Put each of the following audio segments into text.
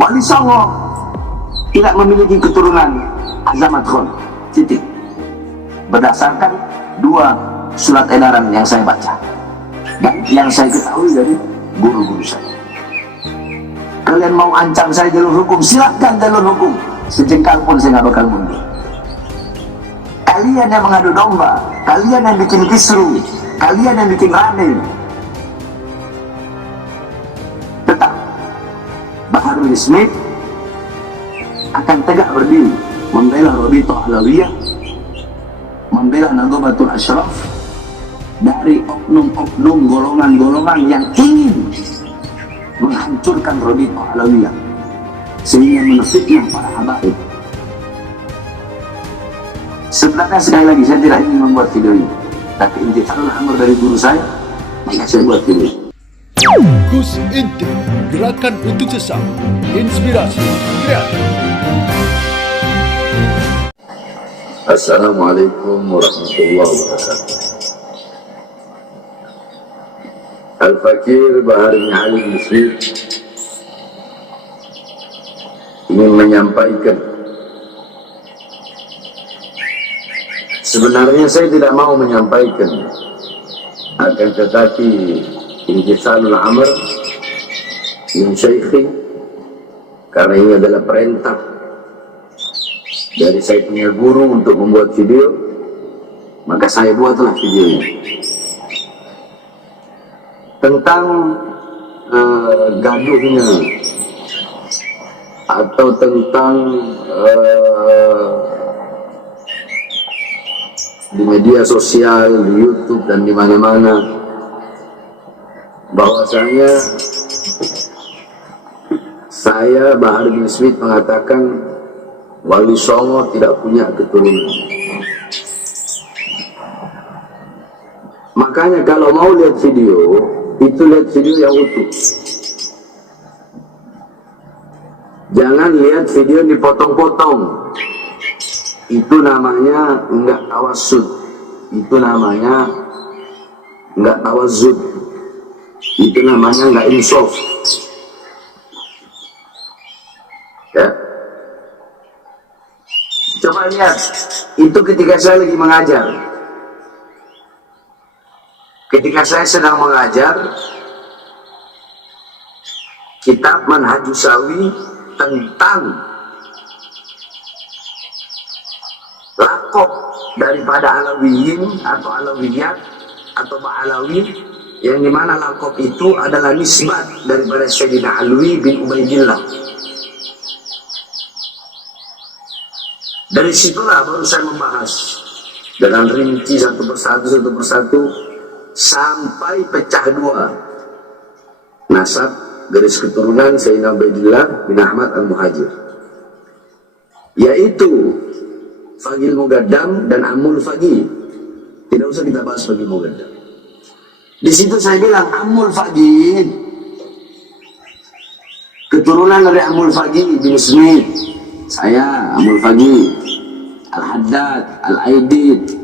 Wali Songo tidak memiliki keturunan Azamat Khan, titik. Berdasarkan 2 surat edaran yang saya baca dan yang saya ketahui dari guru-guru saya. Kalian mau ancam saya jalur hukum, silakan jalur hukum, sejengkal pun saya nggak bakal mundur. Kalian yang mengadu domba, kalian yang bikin kisru, kalian yang bikin rame, tetap Baharudin Smith akan tegak berdiri membela Rabithah Alawiyah, membela Nahdlatul Ashraf dari oknum-oknum golongan-golongan yang ingin menghancurkan Rabithah Alawiyah sehingga menfitnah para habaib. Sebenarnya sekali lagi saya tidak ingin membuat video ini, tapi intisalul amr dari guru saya, maka saya buat video ini. Gus Inti, gerakan untuk sesama, inspirasi kreatif. Assalamualaikum warahmatullahi wabarakatuh. Al-Fakir Baharudin Ali bin Smith ingin menyampaikan, sebenarnya saya tidak mau menyampaikan, akan tetapi intisalul amr min syaikhi, karena ini adalah perintah dari saya punya guru untuk membuat video, maka saya buatlah video ini tentang gaduhnya atau tentang di media sosial, di YouTube dan di mana-mana, bahwasanya saya Baharudin Smith mengatakan Wali Songo tidak punya keturunan. Makanya kalau mau lihat video, itu lihat video yang utuh. Jangan lihat video dipotong-potong. Itu namanya enggak tawasud. Itu namanya enggak tawazud. Itu namanya enggak insaf. Ya. Coba lihat, itu ketika saya lagi mengajar. Ketika saya sedang mengajar kitab Manhajus Sawi tentang lakop daripada Alawiyin atau Alawiyat atau Ba'alawi, yang dimana lakop itu adalah nisbat daripada Sayyidina Alwi bin Ubaidillah. Dari situlah baru saya membahas dengan rinci satu persatu sampai pecah 2 nasab garis keturunan Sayyidina Ubaidillah bin Ahmad Al-Muhajir, yaitu Fagil Mugaddam dan Amul Fagi. Tidak usah kita bahas Fagil Mugaddam. Di situ saya bilang Amul Fagi keturunan dari Amul Fagi bin Smith, saya Amul Fagi, Al-Haddad, Al-Aidid,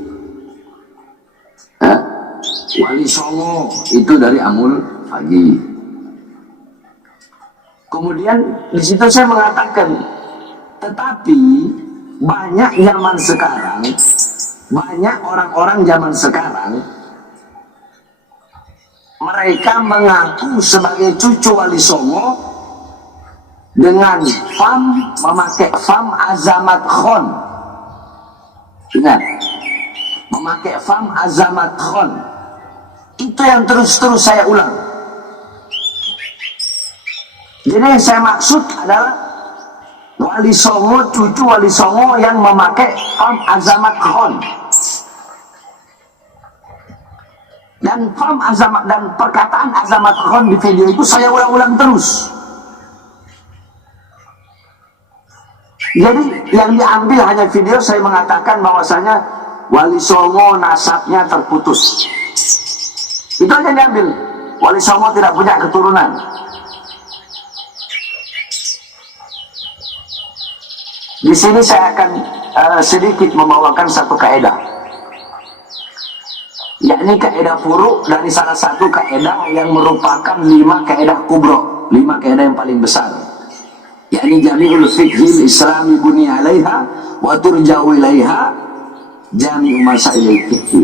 Wali Songo itu dari Amul Fagi. Kemudian di situ saya mengatakan, tetapi banyak zaman sekarang, banyak orang-orang zaman sekarang, mereka mengaku sebagai cucu Wali Songo dengan memakai fam Azamat Khan. Ingat, memakai fam Azamat Khan. Itu yang terus-terus saya ulang. Jadi yang saya maksud adalah Wali Songo, cucu Wali Songo yang memakai fam Azamat Khan. Dan fam Azamat dan perkataan Azamat Khan di video itu saya ulang-ulang terus. Jadi yang diambil hanya video saya mengatakan bahwasanya Wali Songo nasabnya terputus. Itu aja diambil. Wali Songo tidak punya keturunan. Di sini saya akan sedikit membawakan satu kaidah, yakni kaidah furu dari salah satu kaidah yang merupakan 5 kaidah kubro, 5 kaidah yang paling besar, yakni jami'ul fiqhil islami buni alaiha wa turja'u ilaiha jami'u masailil fiqhi.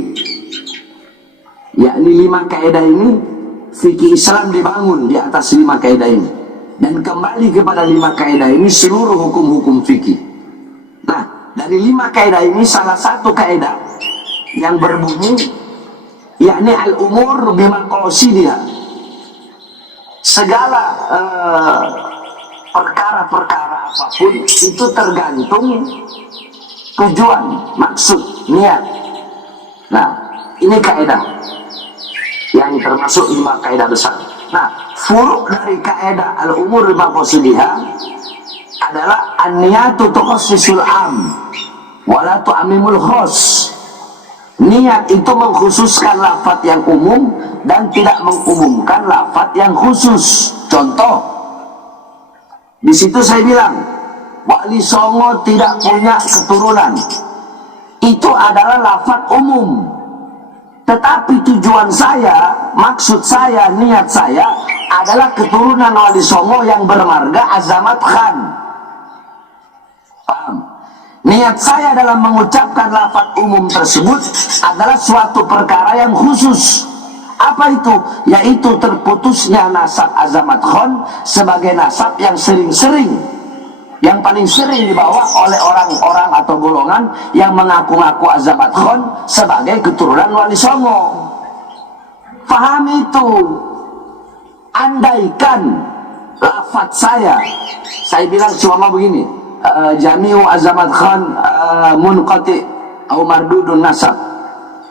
Yakni 5 kaidah ini, fikih Islam dibangun di atas 5 kaidah ini, dan kembali kepada 5 kaidah ini seluruh hukum-hukum fikih. Nah, dari 5 kaidah ini salah satu kaidah yang berbunyi yakni al-umur bimaqasidiha. Segala perkara-perkara apapun itu tergantung tujuan, maksud, niat. Nah, ini kaidah yang termasuk 5 kaidah besar. Nah, furuk dari kaidah al-umur bimaqasidiha adalah an-niyatu tukhassisul am wala tu'ammimul khas. Niat itu mengkhususkan lafaz yang umum dan tidak mengumumkan lafaz yang khusus. Contoh, di situ saya bilang Wali Songo tidak punya keturunan. Itu adalah lafaz umum. Tetapi tujuan saya, maksud saya, niat saya adalah keturunan Wali Songo yang bermarga Azamat Khan. Paham? Niat saya dalam mengucapkan lafaz umum tersebut adalah suatu perkara yang khusus. Apa itu? Yaitu terputusnya nasab Azamat Khan sebagai nasab yang yang paling sering dibawa oleh orang-orang atau golongan yang mengaku-ngaku Azamat Khan sebagai keturunan Wali Songo. Pahami itu. Andaikan lafaz saya bilang cuma begini, Jami'u Azamat Khan munqati atau mardudun nasab.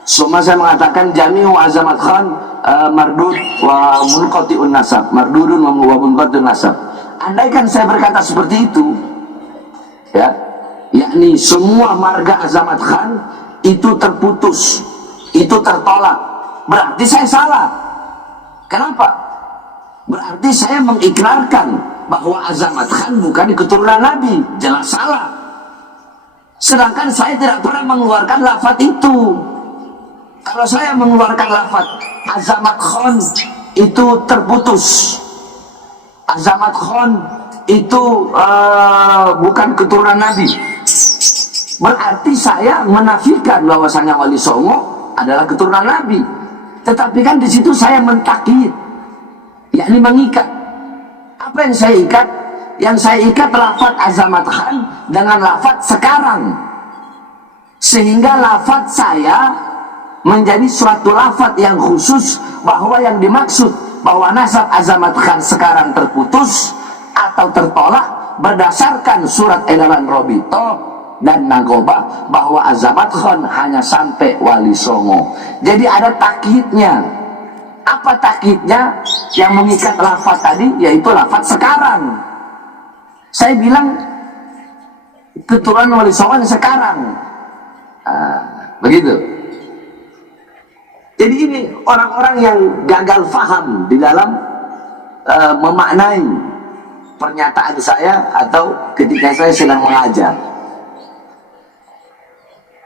Semua saya mengatakan Jami'u Azamat Khan mardud wa munqati'un nasab, mardudun wa munqati'un nasab. Andaikan saya berkata seperti itu, ya, yakni semua marga Azamat Khan itu terputus, itu tertolak, berarti saya salah. Kenapa? Berarti saya mengikrarkan bahwa Azamat Khan bukan keturunan Nabi, jelas salah. Sedangkan saya tidak pernah mengeluarkan lafaz itu. Kalau saya mengeluarkan lafaz Azamat Khan itu terputus, Azamat Khan itu bukan keturunan Nabi, berarti saya menafikan bahwasanya Wali Songo adalah keturunan Nabi. Tetapi kan di situ saya mentakyid, yakni mengikat. Apa yang saya ikat? Yang saya ikat lafaz Azamat Khan dengan lafaz sekarang, sehingga lafaz saya menjadi suatu lafaz yang khusus, bahwa yang dimaksud bahwa nasab Azamat Khan sekarang terputus atau tertolak berdasarkan surat edaran Robito dan Nagoba bahwa Azamat Khan hanya sampai Wali Songo. Jadi ada takyidnya. Apa takyidnya yang mengikat lafaz tadi? Yaitu lafaz sekarang. Saya bilang keturunan Wali Songo yang sekarang. Begitu. Jadi ini orang-orang yang gagal faham di dalam memaknai pernyataan saya atau ketika saya sedang mengajar.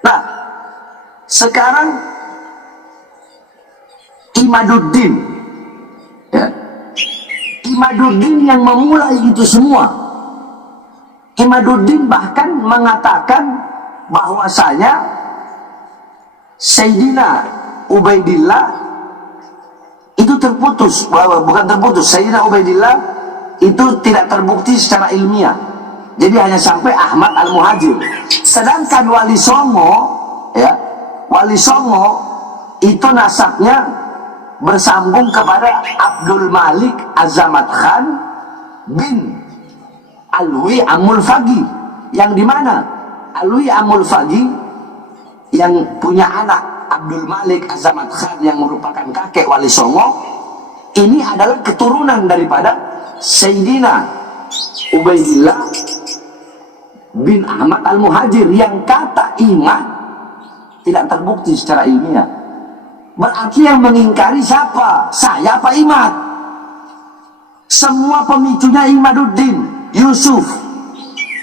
Nah, sekarang Imaduddin, ya, Imaduddin yang memulai itu semua. Imaduddin bahkan mengatakan bahwasanya Sayyidina Ubaidillah itu terputus, bukan terputus, Sayyidina Ubaidillah itu tidak terbukti secara ilmiah, jadi hanya sampai Ahmad Al-Muhajir. Sedangkan Wali Songo, ya, Wali Songo itu nasabnya bersambung kepada Abdul Malik Azamat Khan bin Alwi Amul Fagi, yang dimana Alwi Amul Fagi yang punya anak Abdul Malik Azamat Khan yang merupakan kakek Wali Songo, ini adalah keturunan daripada Sayyidina Ubaidillah bin Ahmad Al-Muhajir, yang kata imam tidak terbukti secara ilmiah. Berarti yang mengingkari siapa? Saya apa Imad? Semua pemicunya Imaduddin, Yusuf,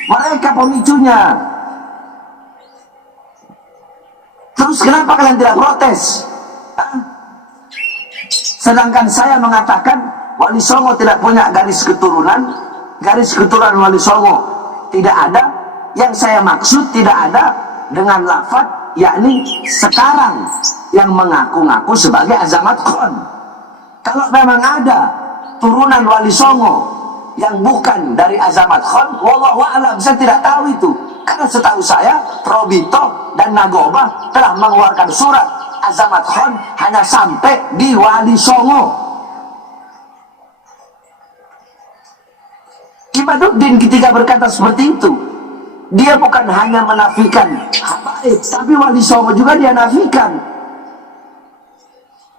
mereka pemicunya. Terus kenapa kalian tidak protes? Sedangkan saya mengatakan Wali Songo tidak punya garis keturunan, garis keturunan Wali Songo tidak ada. Yang saya maksud tidak ada dengan lafaz yakni sekarang yang mengaku-ngaku sebagai Azamat Khan. Kalau memang ada turunan Wali Songo yang bukan dari Azamat Khan, wallahu a'lam, saya tidak tahu itu. Karena setahu saya Robito dan Nagoba telah mengeluarkan surat Azamat Khan hanya sampai di Wali Songo. Imaduddin ketika berkata seperti itu, dia bukan hanya menafikan habaib, tapi Wali Songo juga dia nafikan.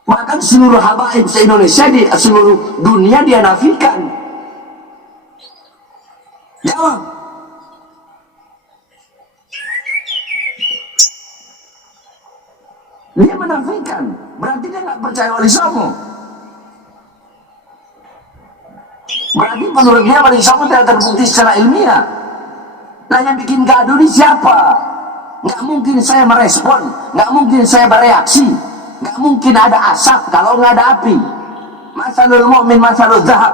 Bahkan seluruh habaib se-Indonesia, di seluruh dunia dia nafikan. Jawab. Dia menafikan, berarti dia nggak percaya Wali Songo. Berarti menurut dia Wali Songo tidak terbukti secara ilmiah. Nah, yang bikin gaduh ini siapa? Nggak mungkin saya merespon, nggak mungkin saya bereaksi, nggak mungkin ada asap kalau nggak ada api. Masalul mu'min masalul zahab,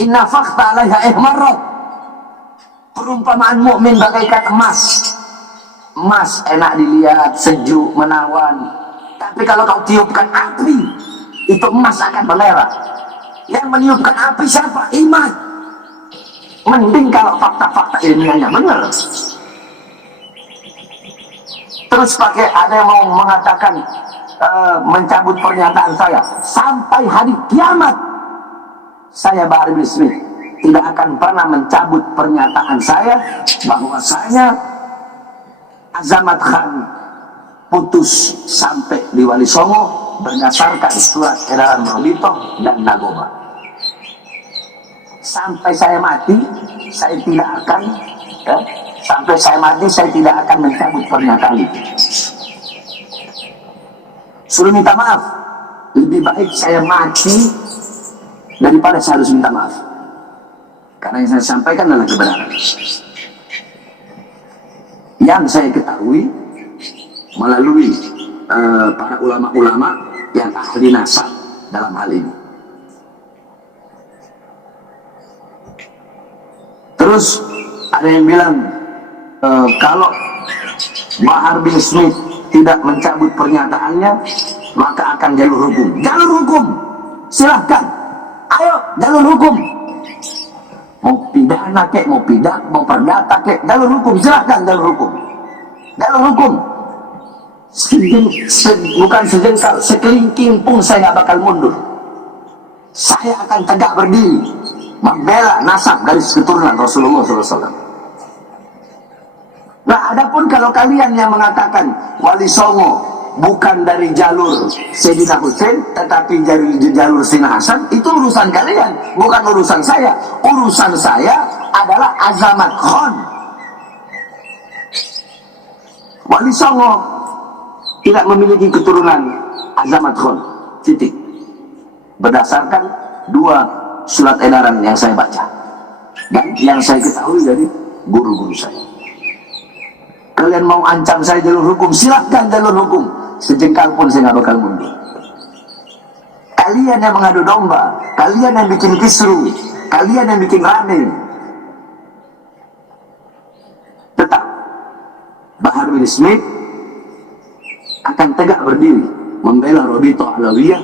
inna fakhta alaiha ihmarrat. Perumpamaan mukmin bagaikan emas. Emas enak dilihat, sejuk, menawan. Tapi kalau kau tiupkan api, itu emas akan memerah. Yang meniupkan api siapa? Iman. Mending kalau fakta-fakta ilmiahnya benar. Terus pakai ada yang mau mengatakan mencabut pernyataan saya sampai hari kiamat. Saya Bahar bin Smith tidak akan pernah mencabut pernyataan saya bahwasanya Azamat Khan putus sampai di Wali Songo berdasarkan surat edaran Robito dan Nagoba. Sampai saya mati, saya tidak akan sampai saya mati, saya tidak akan mencabut pernyataan itu. Suruh minta maaf. Lebih baik saya mati daripada saya harus minta maaf. Karena yang saya sampaikan adalah kebenaran. Yang saya ketahui melalui para ulama-ulama yang ahli nasab dalam hal ini. Terus ada yang bilang kalau Bahar bin Smith tidak mencabut pernyataannya maka akan jalur hukum. Jalur hukum, silahkan. Ayo jalur hukum. Mau pidana kek, mau perdata kek, jalur hukum, silahkan jalur hukum. Jalur hukum. Bukan sejengkal, sekelingking pun saya nggak bakal mundur. Saya akan tegak berdiri membela nasab garis keturunan Rasulullah SAW. Nah, adapun kalau kalian yang mengatakan Wali Songo bukan dari jalur Sayyidina Hussein tetapi dari jalur Sayyidina Hasan, itu urusan kalian, bukan urusan saya. Urusan saya adalah Azamat Khan. Wali Songo tidak memiliki keturunan Azamat Khan, titik. Berdasarkan dua surat edaran yang saya baca dan yang saya ketahui dari guru-guru saya. Kalian mau ancam saya jalur hukum, silahkan jalur hukum. Sejengkal pun saya nggak bakal mundur. Kalian yang mengadu domba, kalian yang bikin kisru, kalian yang bikin rame, tetap Bahar bin Smith akan tegak berdiri membela Robito Alawiyah,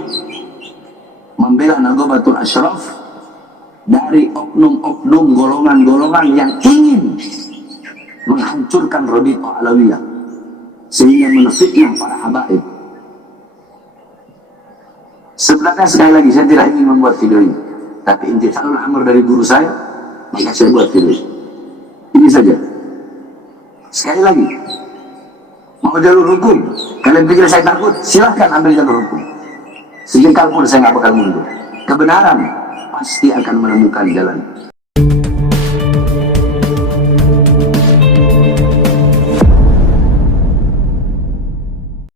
membela Nagobatul Ashraf dari oknum-oknum golongan-golongan yang ingin menghancurkan Robito Alawiyah sehingga menfitnah para habaib. Sebenarnya sekali lagi saya tidak ingin membuat video ini, tapi intisalul amr dari guru saya, maka saya buat video ini. Ini saja. Sekali lagi, mau jalur hukum, kalian pikir saya takut? Silahkan ambil jalur hukum. Sejengkal pun saya nggak bakal mundur. Kebenaran pasti akan menemukan jalan.